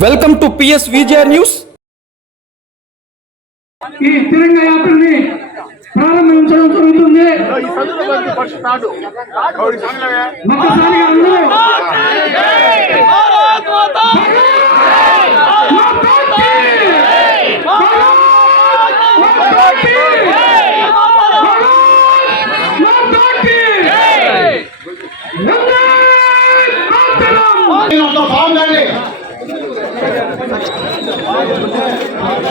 welcome to P S Vijaya news ఈ తిరంగ యాత్రని ప్రారంభించడం జరుగుతుంది ఒక్కసారిగా అందరూ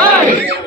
Hey!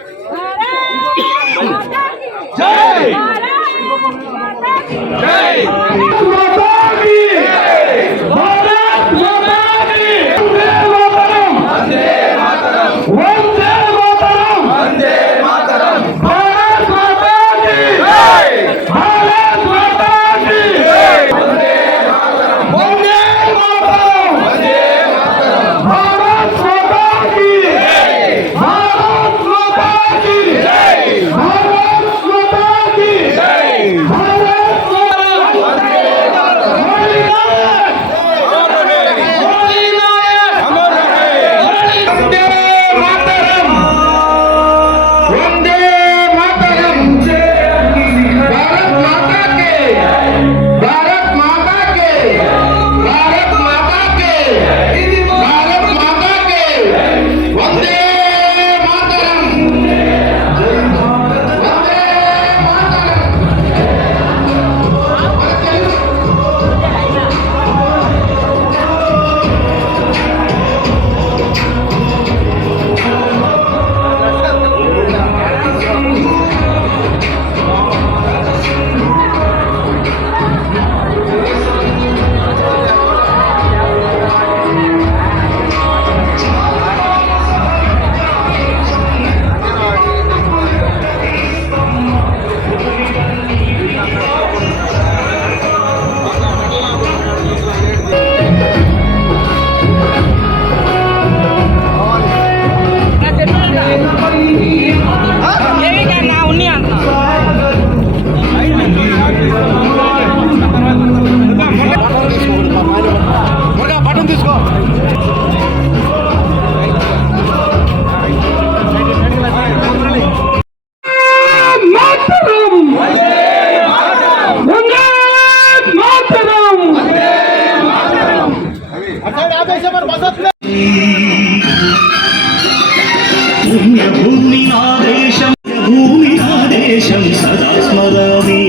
దేశం సదా స్మరామి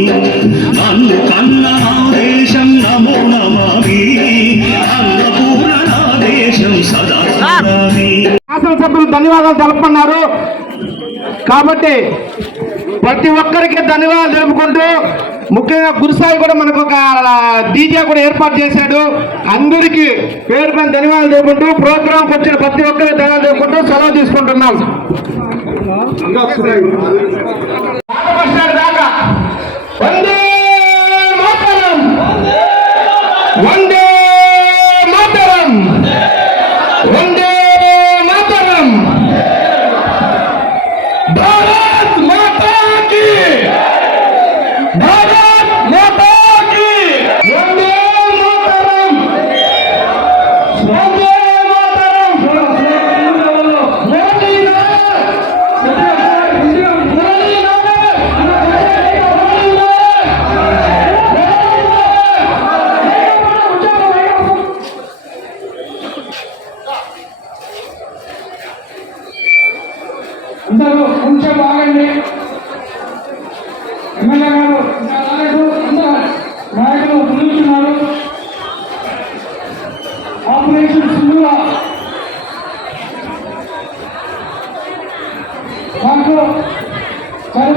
నన్ను కన్న ఆదేశం నమో నమామి. అన్నపూర్ణ సదా స్మరామి శాసనసభ్యులు ధన్యవాదాలు తెలుపుకున్నారు. కాబట్టి ప్రతి ఒక్కరికి ధన్యవాదాలు తెలుపుకుంటూ ముఖ్యంగా గురుసాయి కూడా మనకు ఒక డీజే కూడా ఏర్పాటు చేశాడు. అందరికీ పేరు పైన ధన్యవాదాలు తెలుపుకుంటూ ప్రోగ్రాంకి వచ్చిన ప్రతి ఒక్కరికి ధన్యవాదాలు తెలుపుకుంటూ సెలవు తీసుకుంటున్నాం.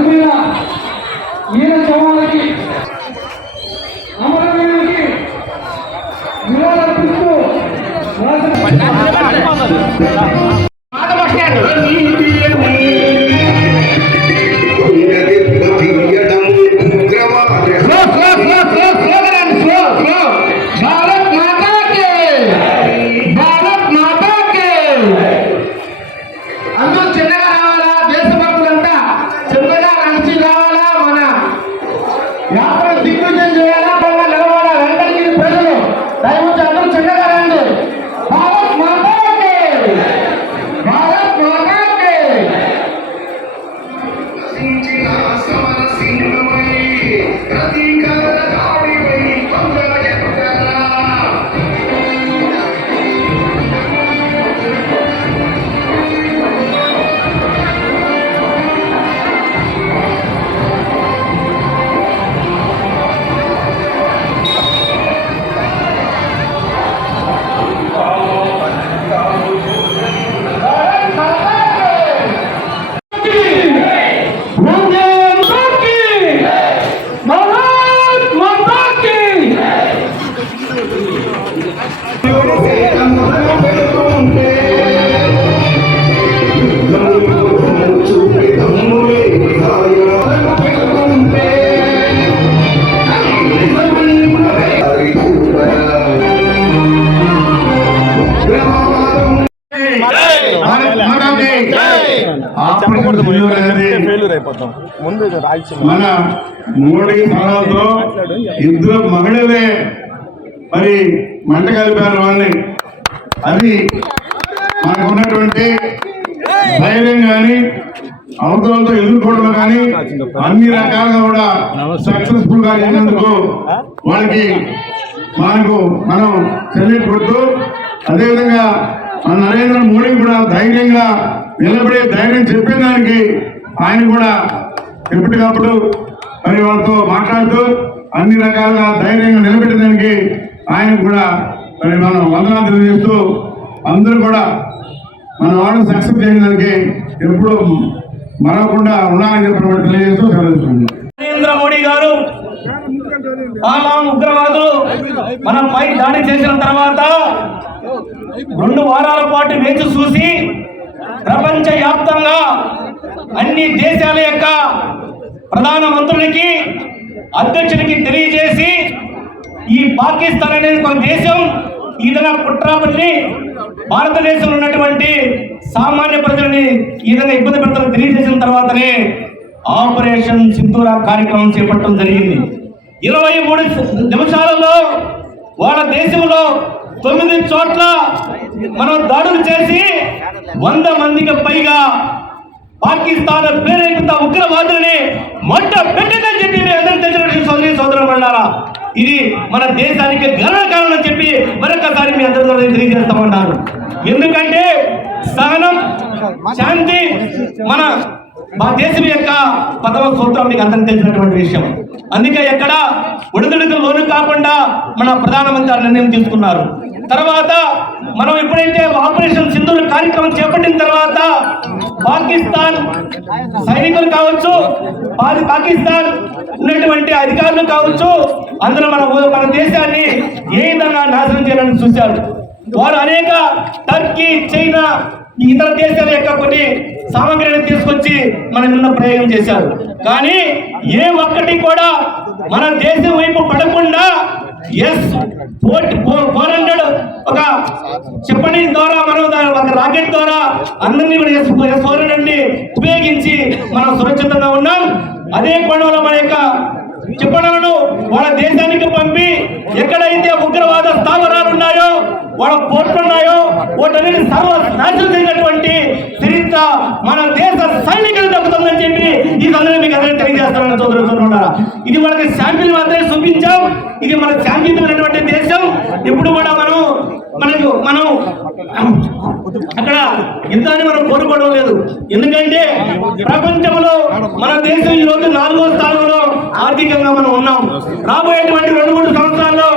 मेरा మన మోడీ సలహాతో ఇద్దరు మహిళలే మరి మంట కలిపారు వాళ్ళని. అది మనకు ఉన్నటువంటి ధైర్యం కానీ అవతలతో ఎదుర్కోవడం కానీ అన్ని రకాలుగా కూడా సక్సెస్ఫుల్గా అయినందుకు వాళ్ళకి మనకు మనం సెల్యూట్ కొడుతూ అదేవిధంగా మన నరేంద్ర మోడీ కూడా ధైర్యంగా నిలబడే ధైర్యం చెప్పిన దానికి ఆయన కూడా ఎప్పటికప్పుడు మరి వాళ్ళతో మాట్లాడుతూ అన్ని రకాలుగా ధైర్యంగా నిలబెట్టడానికి ఆయన కూడా మరి మనం వందనాలు తెలియజేస్తూ అందరూ కూడా మన వాళ్ళు సక్సెస్ చేయడానికి ఎప్పుడు మరవకుండా ఉండాలని చెప్పిన తెలియజేస్తూ సెలవుస్తున్నాను నరేంద్ర మోడీ గారు పాలా ఉగ్రవాదులు మన పై దాడి చేసిన తర్వాత రెండు వారాల పాటు వేచి చూసి ప్రపంచ వ్యాప్తంగా అన్ని దేశాల యొక్క ప్రధాన మంత్రులకి అధ్యక్షుడికి తెలియజేసి ఈ పాకిస్తాన్ అనేది ఒక దేశం ఈ విధంగా కుట్రాపల్లి భారతదేశంలో ఉన్నటువంటి సామాన్య ప్రజలని ఈ విధంగా ఇబ్బంది పెడతారని తెలియజేసిన తర్వాతనే ఆపరేషన్ సింధూరా కార్యక్రమం చేపట్టడం జరిగింది. ఇరవై మూడు నిమిషాలలో వాళ్ళ దేశంలో తొమ్మిది చోట్ల మనం దాడులు చేసి వంద మందికి పైగా పాకిస్తాన్ ప్రేరేపిత ఉగ్రవాదులని మొట్ట పెట్టదని చెప్పి మీ అందరూ తెలిసిన సోదరి సోదరులు అన్నారా ఇది మన దేశానికి గర్వ కారణం చెప్పి మరొకసారి మీ అందరి ద్వారా తెలియజేస్తామన్నారు ఎందుకంటే సహనం శాంతి మన మా దేశం యొక్క పదవ సూత్రం మీకు అందరికి తెలిసినటువంటి విషయం. అందుకే ఎక్కడ ఒడిదుడుకు లోను కాకుండా మన ప్రధానమంత్రి నిర్ణయం తీసుకున్నారు. తర్వాత మనం ఎప్పుడైతే ఆపరేషన్ సింధూర్ కార్యక్రమం చేపట్టిన తర్వాత పాకిస్తాన్ సైనికులు కావచ్చు పాకిస్తాన్ ఉన్నటువంటి అధికారులు కావచ్చు అందులో మన మన దేశాన్ని ఏ విధంగా నాశనం చేయాలని చూశారు. వారు అనేక టర్కీ చైనా ఇతర దేశాల యొక్క కొన్ని సామగ్రిని తీసుకొచ్చి మన నిన్న ప్రయోగం చేశారు. కానీ ఏ ఒక్కటి కూడా మన దేశం వైపు పడకుండా ఎస్ ఫోర్ హండ్రెడ్ ఒక చెప్పని ద్వారా మనం ఒక రాకెట్ ద్వారా అందరినీ కూడా సూర్యుడిని ఉపయోగించి మనం సురక్షితంగా ఉన్నాం. అదే కోణంలో మన యొక్క క్షిపణులను వాళ్ళ దేశానికి పంపి ఎక్కడైతే ఉగ్రవాద స్థావరాలు ఉన్నాయో వాళ్ళ పోర్ట్లు ఉన్నాయో వాటన్నిటి సర్వ నాశనం చేసినటువంటి చరిత్ర మన దేశ సైనికులు దక్కుతుందని చెప్పి ఈ సందర్భంగా మీకు అందరికీ తెలియజేస్తామని చదువుతున్నారా ఇది మనకి శాంపిల్ మాత్రమే చూపించాం. ఇది మన శాంతియుతమైనటువంటి దేశం. ఇప్పుడు కూడా మనం మనకు మనం అక్కడ యుద్ధాన్ని మనం కోరుకోవడం లేదు. ఎందుకంటే ప్రపంచంలో మన దేశం ఈ రోజు నాలుగో స్థానంలో ఆర్థికంగా మనం ఉన్నాం. రాబోయేటువంటి రెండు మూడు సంవత్సరాల్లో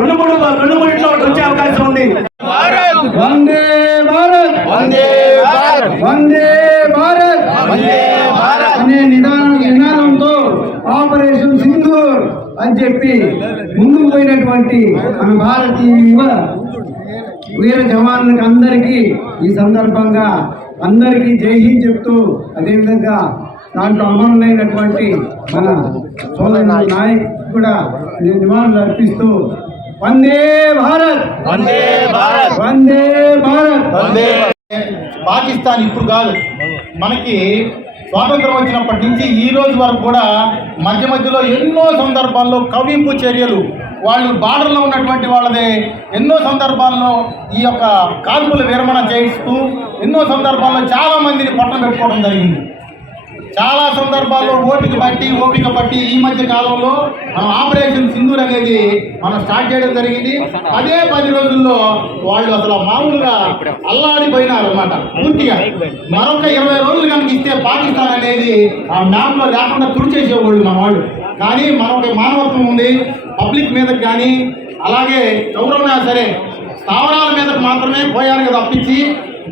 రెండు మూడు రెండు మూడిట్లో వచ్చే అవకాశం ఉంది. వందే భారత్. వందే భారత్. వందే భారత్. వందే భారత్. అనే నిదానం నినాదంతో ఆపరేషన్ సింధూర్ అని చెప్పి ముందుకు పోయినటువంటి మన భారతీయ యువ వీర జవాన్లకు అందరికీ ఈ సందర్భంగా అందరికీ జై హింద్ చెప్తూ అదేవిధంగా దాంట్లో అమరులైనటువంటి మన సోదరు నాయక్ కూడా నేను నివాళులు అర్పిస్తూ వందే భారత్! వందే భారత్! వందే భారత్! వందే పాకిస్తాన్ ఇప్పుడు కాదు. మనకి స్వాతంత్రం వచ్చినప్పటి నుంచి ఈ రోజు వరకు కూడా మధ్య మధ్యలో ఎన్నో సందర్భాల్లో కవింపు చర్యలు వాళ్ళు బార్డర్లో ఉన్నటువంటి వాళ్ళదే ఎన్నో సందర్భాల్లో ఈ యొక్క కాల్పుల విరమణ చేయిస్తూ ఎన్నో సందర్భాల్లో చాలా మందిని పట్టం పెట్టుకోవడం జరిగింది. చాలా సందర్భాల్లో ఓపిక పట్టి ఓపిక పట్టి ఈ మధ్య కాలంలో మనం ఆపరేషన్ సింధూర్ అనేది మనం స్టార్ట్ చేయడం జరిగింది. అదే పది రోజుల్లో వాళ్ళు అసలు మామూలుగా అల్లాడిపోయినారు అనమాట పూర్తిగా. మరొక ఇరవై రోజులు కనుక ఇస్తే పాకిస్తాన్ అనేది ఆ మ్యాప్లో లేకుండా తుడిచేసేవాళ్ళు మన వాళ్ళు. కానీ మనకి మానవత్వం ఉంది. పబ్లిక్ మీద కానీ అలాగే ఎవరైనా సరే స్థావరాల మీదకు మాత్రమే పోయారు కదా తప్పించి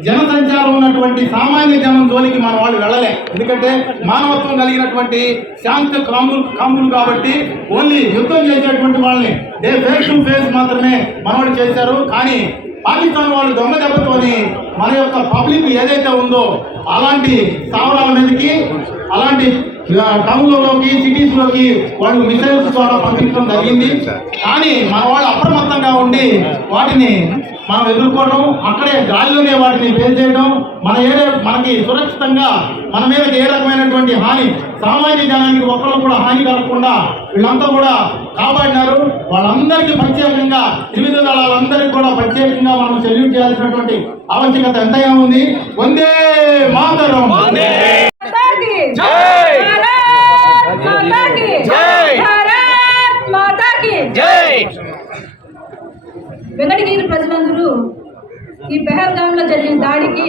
జనసంచారం ఉన్నటువంటి సామాన్య జనం జోలికి మన వాళ్ళు వెళ్ళలే. ఎందుకంటే మానవత్వం కలిగినటువంటి శాంతి కాములు కాములు కాబట్టి ఓన్లీ యుద్ధం చేసేటువంటి వాళ్ళని డే ఫేస్ టు ఫేస్ మాత్రమే మనవాళ్ళు చేశారు. కానీ పాకిస్తాన్ వాళ్ళు దొంగ దెబ్బతోని మన యొక్క పబ్లిక్ ఏదైతే ఉందో అలాంటి స్థావరాల మీదకి అలాంటి టౌన్లలోకి సిటీస్లోకి వాళ్ళు మిసైల్స్ ద్వారా పంపించడం జరిగింది. కానీ మన వాళ్ళు అప్రమత్తంగా ఉండి వాటిని మనం ఎదుర్కోవడం అక్కడే గాలిలోనే వాటిని పేల్చేయడం మన ఏరియా మనకి సురక్షితంగా మన మీద ఏ రకమైనటువంటి హాని సామాన్య జనానికి ఒక్కళ్ళు కూడా హాని కలగకుండా వీళ్ళంతా కూడా కాపాడినారు. వాళ్ళందరికీ ప్రత్యేకంగా త్రివిధ దళాలందరికీ కూడా ప్రత్యేకంగా మనం సెల్యూట్ చేయాల్సినటువంటి ఆవశ్యకత ఎంతగా ఉంది? వందే మాతరం! వెంకటగిరి ప్రజలందరూ ఈ పెహల్గాంలో జరిగిన దాడికి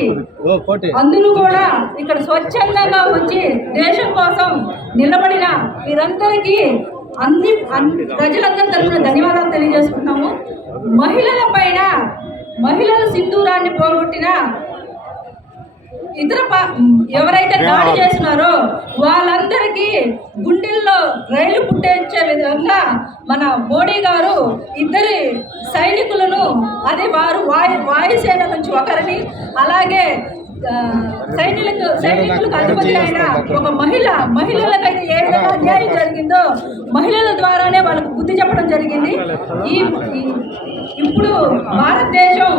అందరూ కూడా ఇక్కడ స్వచ్ఛందంగా వచ్చి దేశం కోసం నిలబడిన వీరందరికీ అన్ని ప్రజలందరి తరఫున ధన్యవాదాలు తెలియజేసుకుంటాము మహిళల పైన మహిళల సింధూరాన్ని పోగొట్టిన ఇతర ఎవరైతే దాడి చేస్తున్నారో వాళ్ళందరికీ గుండెల్లో రైలు పుట్టించే విధంగా మన మోడీ గారు ఇద్దరి సైనికులను అదే వారు వాయు వాయుసేన నుంచి ఒకరిని అలాగే సైనికులకు సైనికులకు అధిపతి అయిన ఒక మహిళ మహిళలకైతే ఏ విధంగా అన్యాయం జరిగిందో మహిళల ద్వారానే వాళ్ళకు బుద్ధి చెప్పడం జరిగింది. ఈ ఇప్పుడు భారతదేశం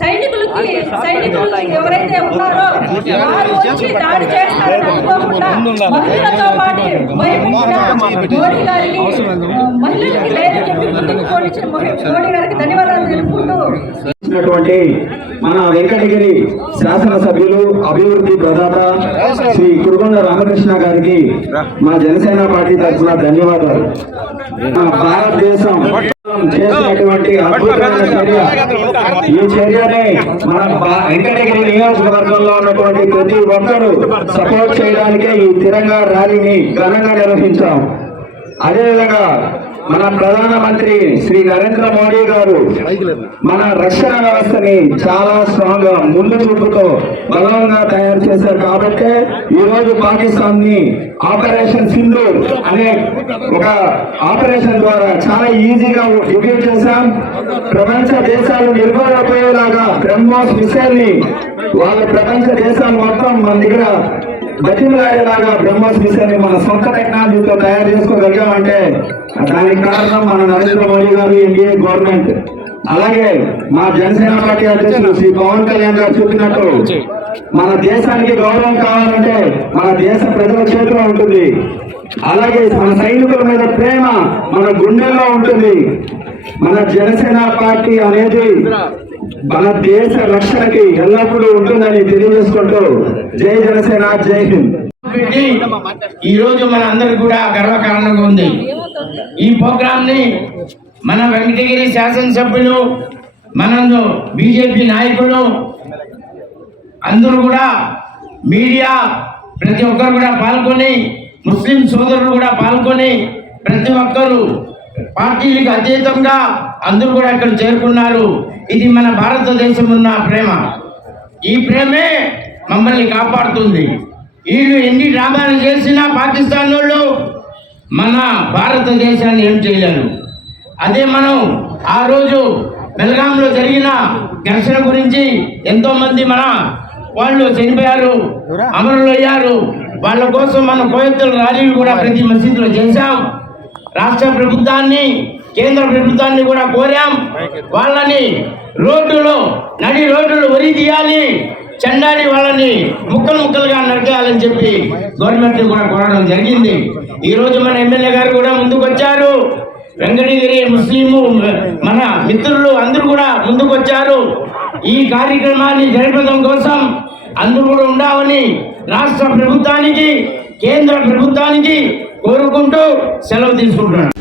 సైనికులకి సైనికులు ఎవరైతే ఉన్నారో వారు వచ్చి దాడి చేస్తారని అనుకోకుండా మహిళలతో పాటు భయపెట్టిన మోడీ గారికి ఆ, మహిళలకి చెప్పి ముందుకు మోడీ గారికి ధన్యవాదాలు తెలుపుకుంటూ మన వెంకటగిరి శాసనసభ్యులు అభివృద్ధి ప్రదాత శ్రీ కురుగొండ రామకృష్ణ గారికి మా జనసేన పార్టీ తరఫున ధన్యవాదాలు భారతదేశం చేసినటువంటి ఈ చర్యని మన వెంకటగిరి నియోజకవర్గంలో ఉన్నటువంటి ప్రతి ఒక్కరూ సపోర్ట్ చేయడానికే ఈ తిరంగా ర్యాలీని ఘనంగా నిర్వహించాం. అదేవిధంగా మన ప్రధానమంత్రి శ్రీ నరేంద్ర మోడీ గారు మన రక్షణ వ్యవస్థని చాలా స్ట్రాంగ్గా ముందు చూపుతో బలంగా తయారు చేశారు కాబట్టి ఈ రోజు పాకిస్తాన్ని ఆపరేషన్ సింధు అనే ఒక ఆపరేషన్ ద్వారా చాలా ఈజీగా డిఫీట్ చేశాం. ప్రపంచ దేశాలు నిర్భయపోయేలాగా బ్రహ్మోస్ మిసైల్ని వాళ్ళ ప్రపంచ దేశాలు మొత్తం మన దగ్గర బతిమలాడేలాగా బ్రహ్మోస్ మిసైల్ మన సొంత టెక్నాలజీతో తయారు చేసుకోగలిగామంటే దానికి కారణం మన నరేంద్ర మోడీ గారు ఎన్డీఏ గవర్నమెంట్. అలాగే మా జనసేన పార్టీ అధ్యక్షులు శ్రీ పవన్ కళ్యాణ్ గారు చెప్పినట్టు మన దేశానికి గౌరవం కావాలంటే మన దేశ ప్రజల చేతిలో ఉంటుంది. అలాగే మన సైనికుల మీద ప్రేమ మన గుండెల్లో ఉంటుంది. మన జనసేన పార్టీ అనేది మన దేశ రక్షణకి ఎల్లప్పుడూ ఉంటుందని తెలియజేసుకుంటూ జై జనసేన జై హింద్. పెట్టి ఈ రోజు మన అందరికి కూడా గర్వకారణంగా ఉంది. ఈ ప్రోగ్రామ్ని మన వెంకటగిరి శాసనసభ్యులు మనందు బీజేపీ నాయకులు అందరూ కూడా మీడియా ప్రతి ఒక్కరు కూడా పాల్గొని ముస్లిం సోదరులు కూడా పాల్గొని ప్రతి ఒక్కరు పార్టీలకు అతీతంగా అందరూ కూడా ఇక్కడ చేరుకున్నారు. ఇది మన భారతదేశం ఉన్న ప్రేమ. ఈ ప్రేమే మమ్మల్ని కాపాడుతుంది. వీళ్ళు ఎన్ని డ్రామాలు చేసినా పాకిస్తాన్ వాళ్ళు మన భారతదేశాన్ని ఏం చేయలేరు. అదే మనం ఆ రోజు బెల్గాంలో జరిగిన ఘర్షణ గురించి ఎంతోమంది మన వాళ్ళు చనిపోయారు అమరులు అయ్యారు వాళ్ళ కోసం మన కోయత్తుల ర్యాలీలు కూడా ప్రతి మసీదులో చేశాం. రాష్ట్ర ప్రభుత్వాన్ని కేంద్ర ప్రభుత్వాన్ని కూడా కోరాం. వాళ్ళని రోడ్డులో నడి రోడ్డులు వరి తీయాలి. చండాలి వాళ్ళని ముక్కలు ముక్కలుగా నరకేయాలని చెప్పి గవర్నమెంట్ కూడా కోరడం జరిగింది. ఈ రోజు మన ఎమ్మెల్యే గారు కూడా ముందుకు వచ్చారు. వెంకటగిరి ముస్లిము మన మిత్రులు అందరూ కూడా ముందుకు వచ్చారు. ఈ కార్యక్రమాన్ని జరపడం కోసం అందరూ కూడా ఉండాలని రాష్ట్ర ప్రభుత్వానికి కేంద్ర ప్రభుత్వానికి కోరుకుంటూ సెలవు తీసుకుంటున్నాను.